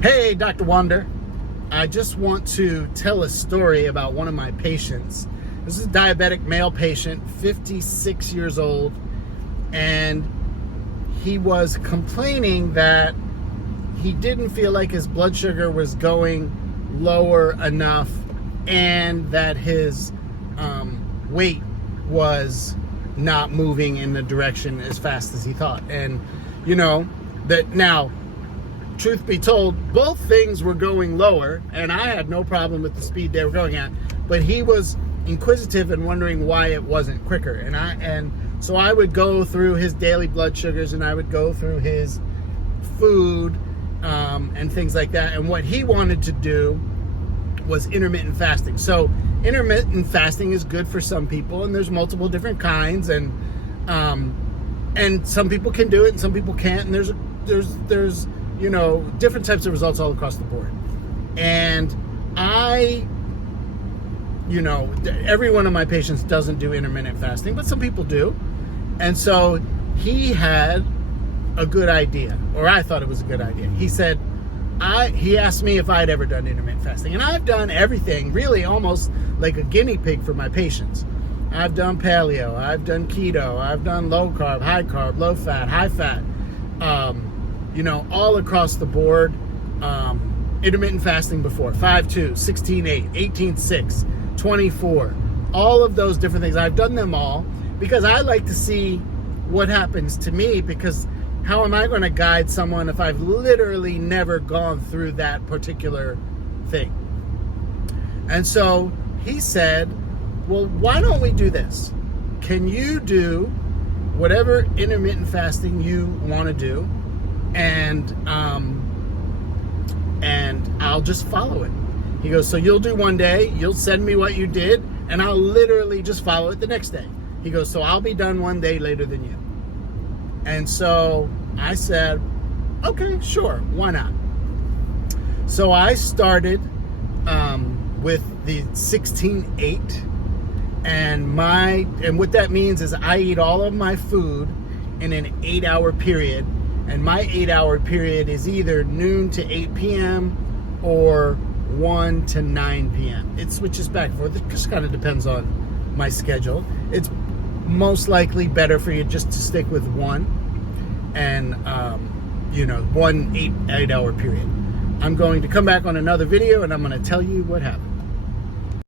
Hey, Dr. Wander. I just want to tell a story about one of my patients. This is a diabetic male patient, 56 years old, and he was complaining that he didn't feel like his blood sugar was going lower enough and that his weight was not moving in the direction as fast as he thought. And you know that now, truth be told, both things were going lower, and I had no problem with the speed they were going at, but he was inquisitive and wondering why it wasn't quicker. And so I would go through his daily blood sugars, and I would go through his food and things like that. And what he wanted to do was intermittent fasting. So intermittent fasting is good for some people, and there's multiple different kinds, and some people can do it and some people can't, and there's you know, different types of results all across the board. And you know, every one of my patients doesn't do intermittent fasting, but some people do. And so he had a good idea, or I thought it was a good idea. He said, he asked me if I'd ever done intermittent fasting, and I've done everything, really almost like a guinea pig for my patients. I've done paleo, I've done keto, I've done low carb, high carb, low fat, high fat, you know, all across the board. Intermittent fasting before, 5-2, 16-8, 18-6, 24, all of those different things. I've done them all because I like to see what happens to me, because how am I going to guide someone if I've literally never gone through that particular thing? And so he said, well, why don't we do this? Can you do whatever intermittent fasting you want to do, and I'll just follow it. He goes, so you'll do one day, you'll send me what you did, and I'll literally just follow it the next day. He goes, so I'll be done one day later than you. And so I said, okay, sure, why not? So I started with the 16-8, and what that means is I eat all of my food in an 8-hour period, and my 8-hour period is either noon to 8 p.m. or 1 to 9 p.m. It switches back and forth. It just kind of depends on my schedule. It's most likely better for you just to stick with one, and you know, one 8-hour period. I'm going to come back on another video, and I'm going to tell you what happened.